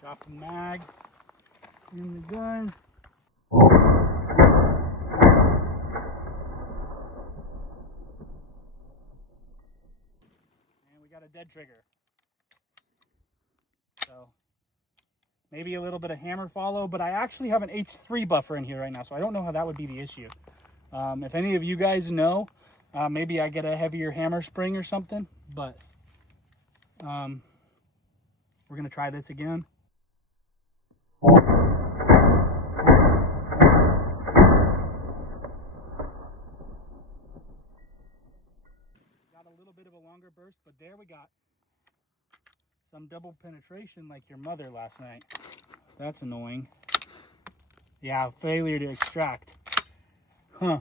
Drop the mag in the gun. And we got a dead trigger. So maybe a little bit of hammer follow, but I actually have an H3 buffer in here right now, so I don't know how that would be the issue. If any of you guys know, maybe I get a heavier hammer spring or something, but we're gonna try this again. Got a little bit of a longer burst, but there we got some double penetration like your mother last night. That's annoying. Yeah, failure to extract. Huh.